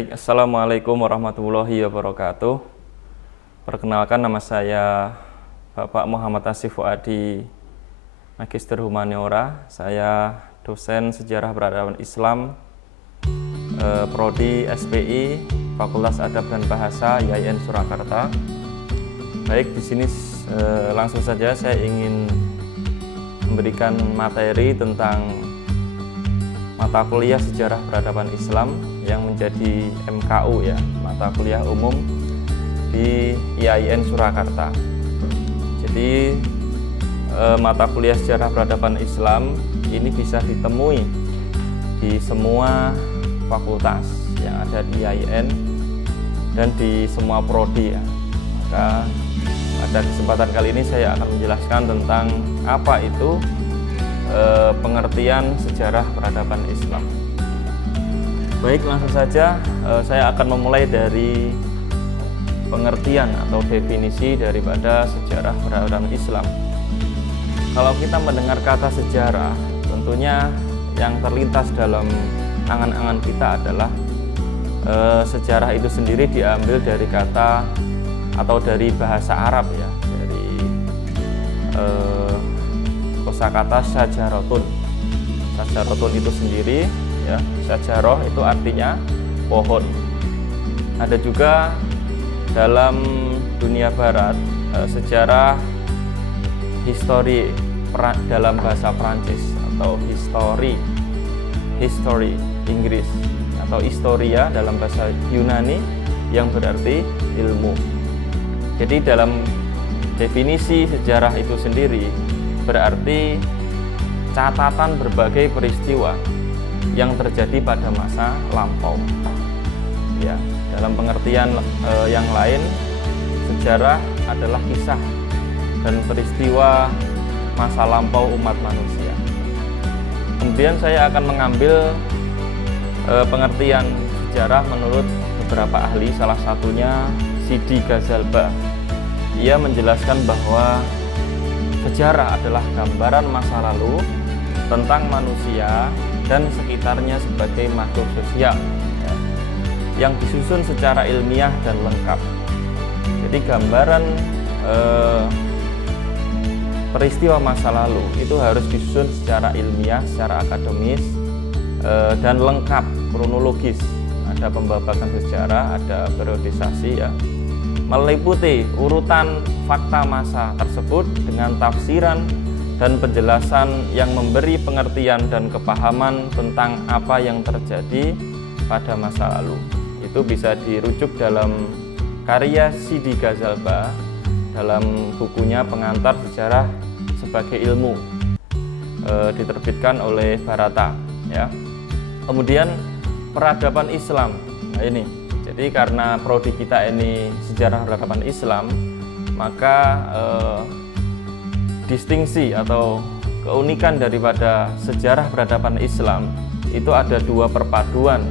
Baik, Assalamualaikum warahmatullahi wabarakatuh. Perkenalkan, nama saya Bapak Muhammad Asif Fuadi, Magister Humaniora. Saya dosen Sejarah Peradaban Islam, Prodi SPI, Fakultas Adab dan Bahasa IAIN Surakarta. Baik, di sini langsung saja saya ingin memberikan materi tentang mata kuliah Sejarah Peradaban Islam yang menjadi MKU, ya, mata kuliah umum di IAIN Surakarta. Jadi mata kuliah Sejarah Peradaban Islam ini bisa ditemui di semua fakultas yang ada di IAIN dan di semua prodi, ya. Maka pada kesempatan kali ini saya akan menjelaskan tentang apa itu pengertian sejarah peradaban Islam. Baik, langsung saja saya akan memulai dari pengertian atau definisi daripada sejarah peradaban Islam. Kalau kita mendengar kata sejarah, tentunya yang terlintas dalam angan-angan kita adalah sejarah itu sendiri diambil dari kata atau dari bahasa Arab, ya, dari kosakata syajarotun. Syajarotun itu sendiri, ya, syajaroh itu artinya pohon. Ada juga dalam dunia barat sejarah history dalam bahasa Prancis atau history Inggris, atau historia dalam bahasa Yunani yang berarti ilmu. Jadi dalam definisi sejarah itu sendiri berarti catatan berbagai peristiwa yang terjadi pada masa lampau. Ya, dalam pengertian yang lain, sejarah adalah kisah dan peristiwa masa lampau umat manusia. Kemudian saya akan mengambil pengertian sejarah menurut beberapa ahli, salah satunya Sidi Ghazalba. Ia menjelaskan bahwa sejarah adalah gambaran masa lalu tentang manusia dan sekitarnya sebagai makhluk sosial, ya, yang disusun secara ilmiah dan lengkap. Jadi gambaran peristiwa masa lalu itu harus disusun secara ilmiah, secara akademis, dan lengkap, kronologis. Ada pembabakan sejarah, ada periodisasi, ya, meliputi urutan fakta masa tersebut dengan tafsiran dan penjelasan yang memberi pengertian dan kepahaman tentang apa yang terjadi pada masa lalu. Itu bisa dirujuk dalam karya Sidi Ghazalba dalam bukunya Pengantar Sejarah sebagai Ilmu, diterbitkan oleh Bharata, ya. Kemudian peradaban Islam. Nah, ini jadi karena prodi kita ini sejarah peradaban Islam, maka distingsi atau keunikan daripada sejarah peradaban Islam itu ada dua perpaduan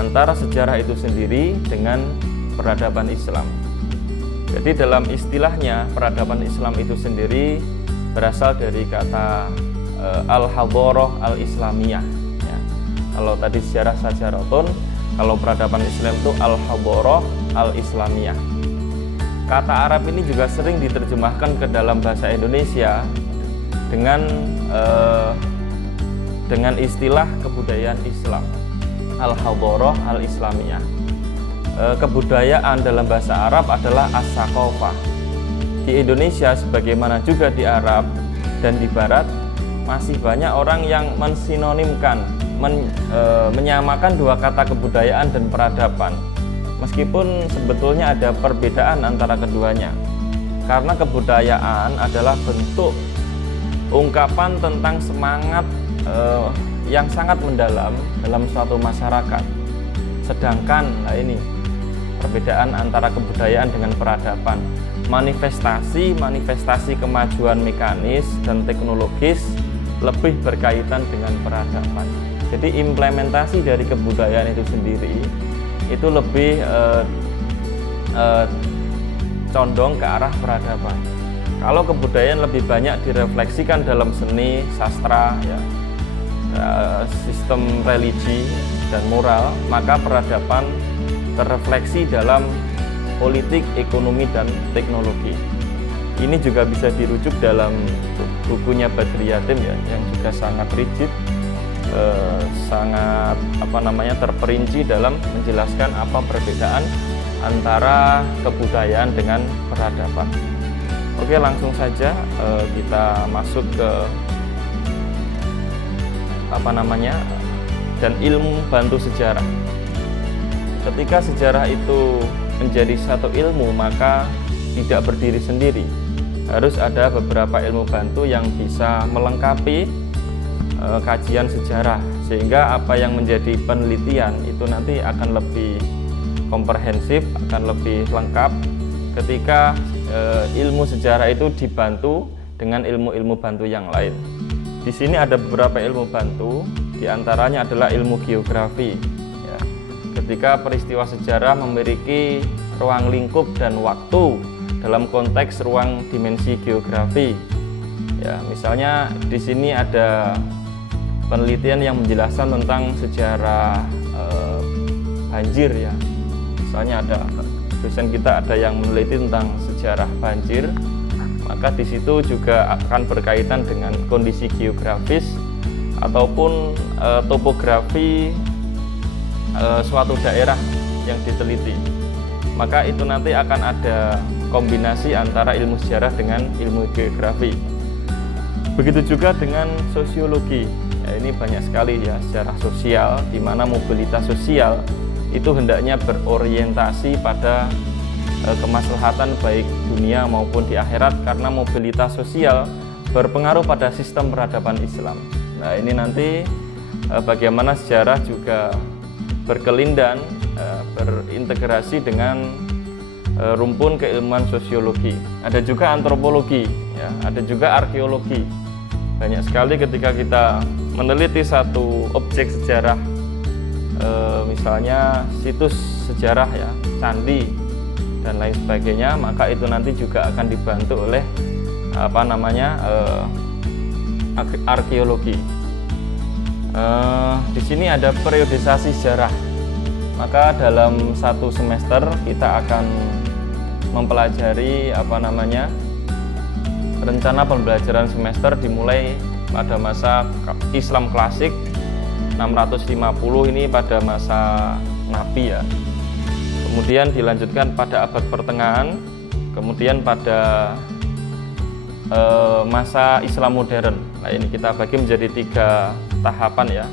antara sejarah itu sendiri dengan peradaban Islam. Jadi dalam istilahnya, peradaban Islam itu sendiri berasal dari kata al-hadharah al-islamiyah, ya. Kalau tadi sejarah sajarotun, kalau peradaban Islam itu al-hadharah al-islamiyah. Kata Arab ini juga sering diterjemahkan ke dalam bahasa Indonesia dengan istilah kebudayaan Islam, al-hadharah al-islamiyah. Kebudayaan dalam bahasa Arab adalah as-saqafah. Di Indonesia sebagaimana juga di Arab dan di Barat, masih banyak orang yang mensinonimkan, menyamakan dua kata kebudayaan dan peradaban, meskipun sebetulnya ada perbedaan antara keduanya. Karena kebudayaan adalah bentuk ungkapan tentang semangat yang sangat mendalam dalam suatu masyarakat. Sedangkan ini perbedaan antara kebudayaan dengan peradaban. Manifestasi kemajuan mekanis dan teknologis lebih berkaitan dengan peradaban. Jadi implementasi dari kebudayaan itu sendiri itu lebih condong ke arah peradaban. Kalau kebudayaan lebih banyak direfleksikan dalam seni, sastra, ya, sistem religi dan moral, maka peradaban terrefleksi dalam politik, ekonomi, dan teknologi. Ini juga bisa dirujuk dalam bukunya Badri Yatim ya, yang juga sangat rigid, sangat terperinci dalam menjelaskan apa perbedaan antara kebudayaan dengan peradaban. Oke, langsung saja kita masuk ke dan ilmu bantu sejarah. Ketika sejarah itu menjadi satu ilmu, maka tidak berdiri sendiri. Harus ada beberapa ilmu bantu yang bisa melengkapi kajian sejarah, sehingga apa yang menjadi penelitian itu nanti akan lebih komprehensif, akan lebih lengkap ketika ilmu sejarah itu dibantu dengan ilmu-ilmu bantu yang lain. Di sini ada beberapa ilmu bantu, diantaranya adalah ilmu geografi. Ya. Ketika peristiwa sejarah memiliki ruang lingkup dan waktu dalam konteks ruang dimensi geografi. Ya, misalnya di sini ada penelitian yang menjelaskan tentang sejarah banjir ya. Misalnya ada dosen kita ada yang meneliti tentang sejarah banjir, maka di situ juga akan berkaitan dengan kondisi geografis ataupun topografi suatu daerah yang diteliti. Maka itu nanti akan ada kombinasi antara ilmu sejarah dengan ilmu geografi. Begitu juga dengan sosiologi. Ya, ini banyak sekali ya sejarah sosial, di mana mobilitas sosial itu hendaknya berorientasi pada kemaslahatan baik dunia maupun di akhirat, karena mobilitas sosial berpengaruh pada sistem peradaban Islam. Nah, ini nanti bagaimana sejarah juga berkelindan, berintegrasi dengan rumpun keilmuan sosiologi. Ada juga antropologi, ya, ada juga arkeologi. Banyak sekali ketika kita meneliti satu objek sejarah, misalnya situs sejarah ya, candi dan lain sebagainya, maka itu nanti juga akan dibantu oleh arkeologi. Di sini ada periodisasi sejarah. Maka dalam satu semester kita akan mempelajari rencana pembelajaran semester dimulai pada masa Islam klasik 650, ini pada masa Nabi ya. Kemudian dilanjutkan pada abad pertengahan, kemudian pada masa Islam modern. Nah, ini kita bagi menjadi 3 tahapan ya.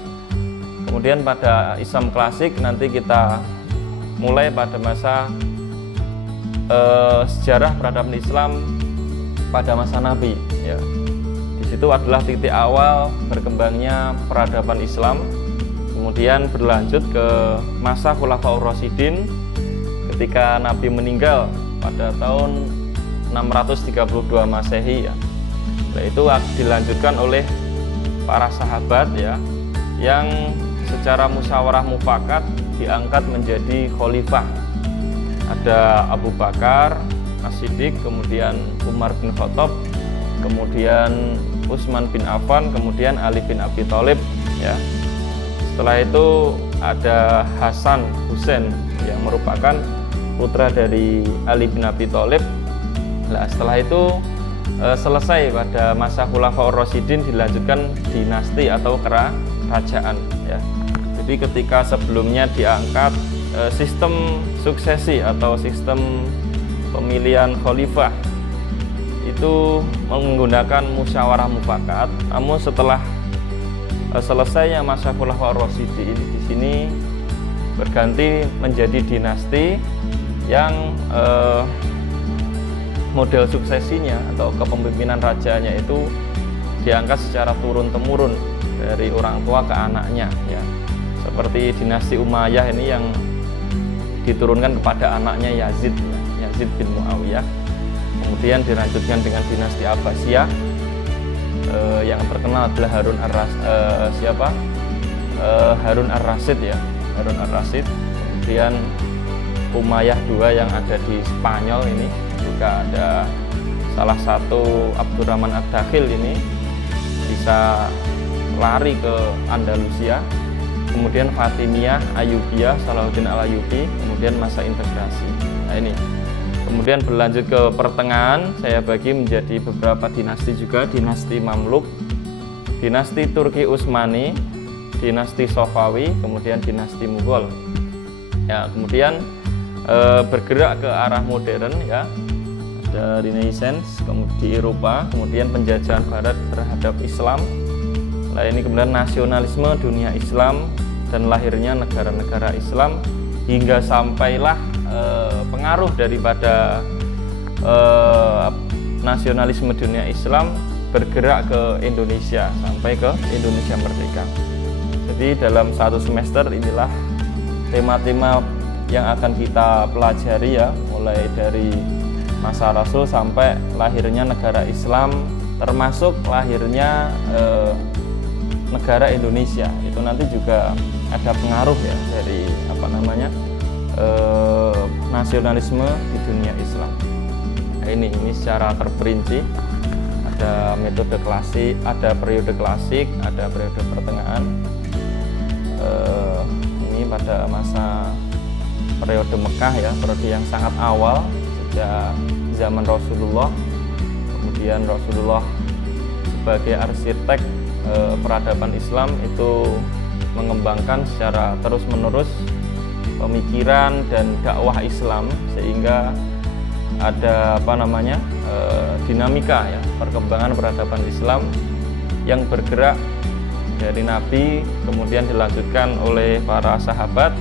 Kemudian pada Islam klasik nanti kita mulai pada masa sejarah peradaban Islam pada masa Nabi ya. Di situ adalah titik awal berkembangnya peradaban Islam. Kemudian berlanjut ke masa Khulafaur Rasyidin ketika Nabi meninggal pada tahun 632 Masehi ya. Nah, itu dilanjutkan oleh para sahabat ya, yang secara musyawarah mufakat diangkat menjadi khalifah. Ada Abu Bakar As-Siddiq, kemudian Umar bin Khattab, kemudian Utsman bin Affan, kemudian Ali bin Abi Thalib ya. Setelah itu ada Hasan Husain yang merupakan putra dari Ali bin Abi Thalib. Nah, setelah itu selesai pada masa Khulafaur Rasyidin, dilanjutkan dinasti atau kerajaan ya. Jadi ketika sebelumnya diangkat sistem suksesi atau sistem pemilihan khalifah itu menggunakan musyawarah mufakat, namun setelah selesainya masa Khulafaur Rasyidin, di sini berganti menjadi dinasti yang model suksesinya atau kepemimpinan rajanya itu diangkat secara turun-temurun dari orang tua ke anaknya ya. Seperti dinasti Umayyah ini yang diturunkan kepada anaknya Yazid ya, Yazid bin Muawiyah. Kemudian dilanjutkan dengan dinasti Abbasiyah, yang terkenal adalah Harun ar-Rasyid ya, Harun ar-Rasyid. Kemudian Umayyah II yang ada di Spanyol ini juga ada salah satu Abdurrahman ad-Dakhil, ini bisa lari ke Andalusia. kemudian Fatimiyah, Ayyubiyah, Salahuddin Al-Ayyubi, kemudian masa integrasi. Nah ini. Kemudian berlanjut ke pertengahan, saya bagi menjadi beberapa dinasti juga, dinasti Mamluk, dinasti Turki Utsmani, dinasti Safawi, kemudian dinasti Mughal. Ya, kemudian bergerak ke arah modern ya. Ada Renaissance di Eropa, kemudian penjajahan barat terhadap Islam. Nah, ini kemudian nasionalisme dunia Islam dan lahirnya negara-negara Islam hingga sampailah pengaruh daripada nasionalisme dunia Islam bergerak ke Indonesia sampai ke Indonesia merdeka. Jadi dalam satu semester inilah tema-tema yang akan kita pelajari ya, mulai dari masa Rasul sampai lahirnya negara Islam, termasuk lahirnya negara Indonesia. Itu nanti juga ada pengaruh ya dari nasionalisme di dunia Islam. Nah, ini secara terperinci, ada metode klasik, ada periode klasik, ada periode pertengahan. Ini pada masa periode Mekah ya, periode yang sangat awal sejak zaman Rasulullah. Kemudian Rasulullah sebagai arsitek peradaban Islam itu mengembangkan secara terus-menerus pemikiran dan dakwah Islam, sehingga ada dinamika ya, perkembangan peradaban Islam yang bergerak dari Nabi, kemudian dilanjutkan oleh para sahabat,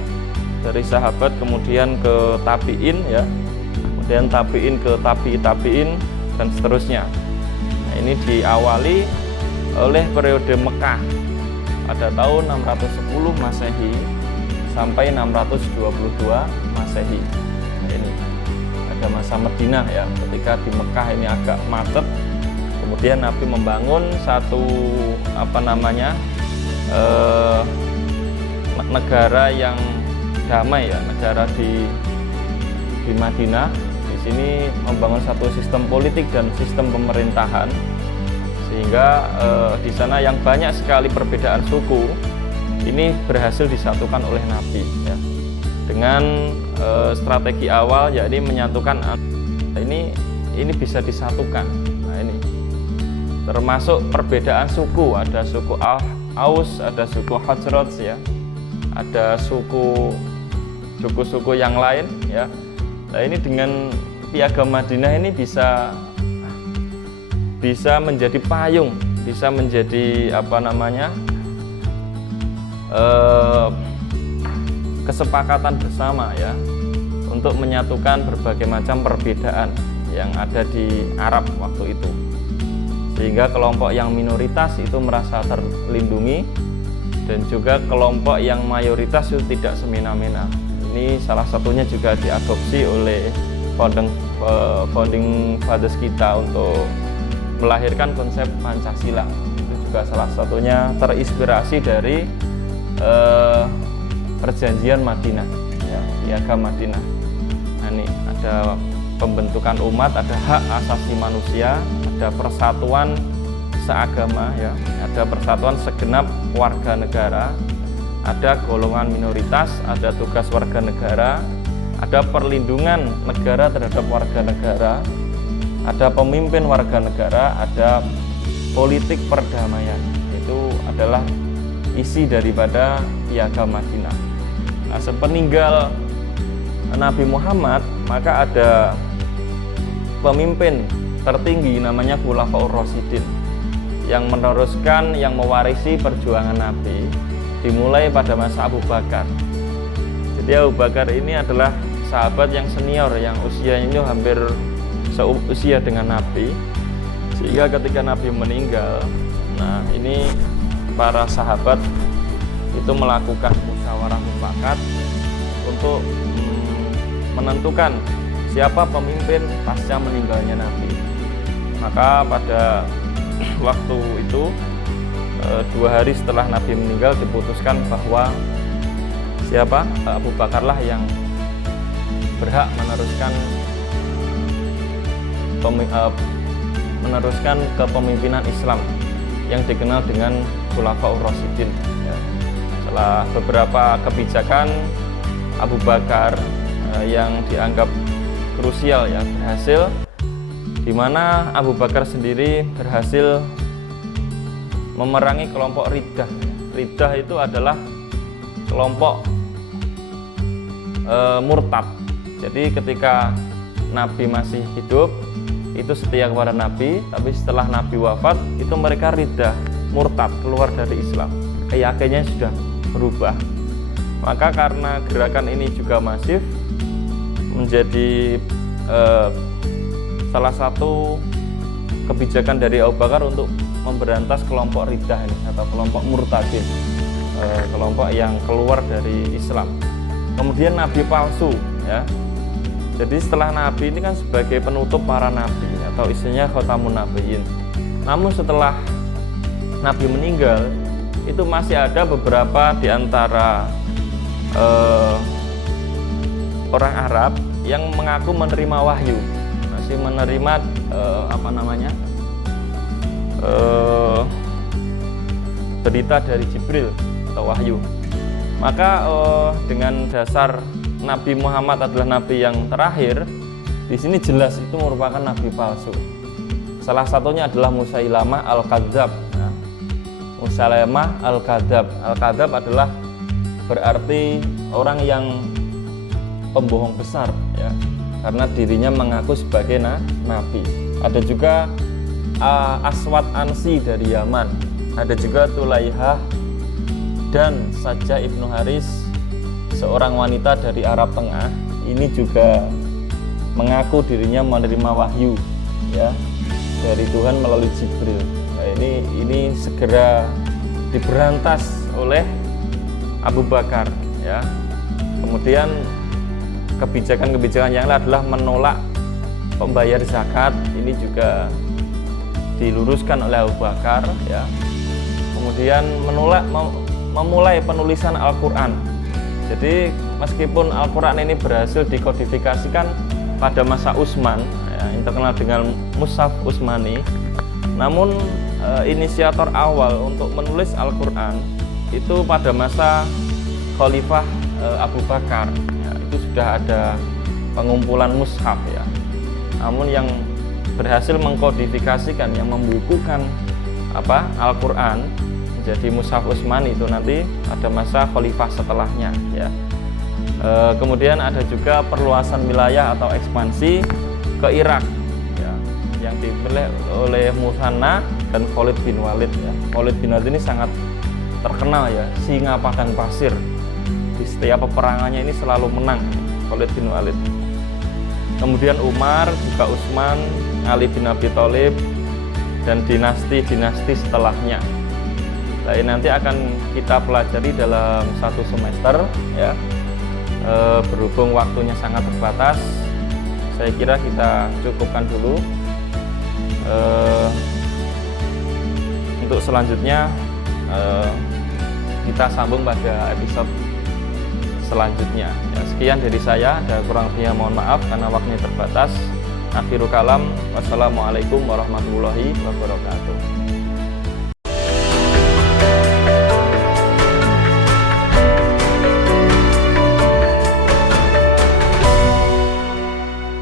dari sahabat kemudian ke tabi'in ya, kemudian tabi'in ke tabi'in dan seterusnya. Nah, ini diawali oleh periode Mekah pada tahun 610 Masehi sampai 622 Masehi. Nah, ini ada masa Madinah ya, ketika di Mekah ini agak macet. Kemudian Nabi membangun satu negara yang damai ya, negara di Madinah. Di sini membangun satu sistem politik dan sistem pemerintahan, sehingga di sana yang banyak sekali perbedaan suku ini berhasil disatukan oleh Nabi ya, dengan strategi awal yakni menyatukan. Ini bisa disatukan. Nah, ini termasuk perbedaan suku, ada suku Aus, ada suku Khazraj ya, ada suku-suku yang lain ya. Nah, ini dengan Piagam Madinah ini bisa menjadi payung, bisa menjadi kesepakatan bersama ya, untuk menyatukan berbagai macam perbedaan yang ada di Arab waktu itu, sehingga kelompok yang minoritas itu merasa terlindungi dan juga kelompok yang mayoritas itu tidak semena-mena. Ini salah satunya juga diadopsi oleh founding fathers kita untuk melahirkan konsep Pancasila. Itu juga salah satunya terinspirasi dari perjanjian Madinah ya, Piagam Madinah. Nah, ini ada pembentukan umat, ada hak asasi manusia, ada persatuan seagama ya, ada persatuan segenap warga negara, ada golongan minoritas, ada tugas warga negara, ada perlindungan negara terhadap warga negara, ada pemimpin warga negara, ada politik perdamaian. Itu adalah isi daripada Piagam Madinah. Nah, sepeninggal Nabi Muhammad, maka ada pemimpin tertinggi namanya Khulafaur Rasyidin yang meneruskan, yang mewarisi perjuangan Nabi, dimulai pada masa Abu Bakar. Jadi Abu Bakar ini adalah sahabat yang senior, yang usianya hampir seusia dengan Nabi, sehingga ketika Nabi meninggal, nah ini para sahabat itu melakukan musyawarah mufakat untuk menentukan siapa pemimpin pasca meninggalnya Nabi. Maka pada waktu itu 2 hari setelah Nabi meninggal diputuskan bahwa siapa Abu Bakarlah yang berhak meneruskan kepemimpinan Islam yang dikenal dengan Khulafaur Rasyidin ya. setelah beberapa kebijakan Abu Bakar yang dianggap krusial ya berhasil, di mana Abu Bakar sendiri berhasil memerangi kelompok Riddah. Riddah itu adalah kelompok murtad. Jadi ketika Nabi masih hidup itu setia kepada Nabi, tapi setelah Nabi wafat itu mereka riddah, murtad, keluar dari Islam. Keyakinannya sudah berubah. Maka karena gerakan ini juga masif, menjadi salah satu kebijakan dari Abu Bakar untuk memberantas kelompok riddah ini atau kelompok murtadin, kelompok yang keluar dari Islam. Kemudian nabi palsu ya. Jadi setelah nabi ini kan sebagai penutup para nabi atau istilahnya khatamun nabiyyin. Namun setelah nabi meninggal itu masih ada beberapa di antara orang Arab yang mengaku menerima wahyu, masih menerima berita dari Jibril atau wahyu. Maka dengan dasar Nabi Muhammad adalah nabi yang terakhir, di sini jelas itu merupakan nabi palsu. Salah satunya adalah Musailamah al-Kadzab. Nah, Musailamah al-Kadzab. Al-Kadzab adalah berarti orang yang pembohong besar ya, karena dirinya mengaku sebagai nabi. Ada juga Aswad Ansi dari Yaman, ada juga Tulaihah dan Sajjah Ibnu Haris, seorang wanita dari Arab Tengah. Ini juga mengaku dirinya menerima wahyu ya dari Tuhan melalui Jibril. Nah, ini segera diberantas oleh Abu Bakar ya. Kemudian kebijakan-kebijakan yang lain adalah menolak pembayar zakat. Ini juga diluruskan oleh Abu Bakar ya. Kemudian memulai penulisan Al-Qur'an. Jadi meskipun Al-Qur'an ini berhasil dikodifikasikan pada masa Utsman ya, yang terkenal dengan Mushaf Utsmani, namun inisiator awal untuk menulis Al-Qur'an itu pada masa Khalifah Abu Bakar ya, itu sudah ada pengumpulan mushaf ya. Namun yang berhasil mengkodifikasikan, yang membukukan Al-Qur'an menjadi mushaf Utsmani itu nanti ada masa khalifah setelahnya ya. Kemudian ada juga perluasan wilayah atau ekspansi ke Irak ya, yang dipilih oleh Musanna dan Khalid bin Walid ya. Khalid bin Walid ini sangat terkenal ya, singa padang pasir. Di setiap peperangannya ini selalu menang, Khalid bin Walid. Kemudian Umar, juga Utsman, Ali bin Abi Thalib, dan dinasti-dinasti setelahnya. Nah, ini nanti akan kita pelajari dalam satu semester ya. Berhubung waktunya sangat terbatas, saya kira kita cukupkan dulu. Untuk selanjutnya kita sambung pada episode selanjutnya ya. Sekian dari saya, ada kurang lebihnya mohon maaf karena waktunya terbatas. Akhirul kalam, wassalamualaikum warahmatullahi wabarakatuh.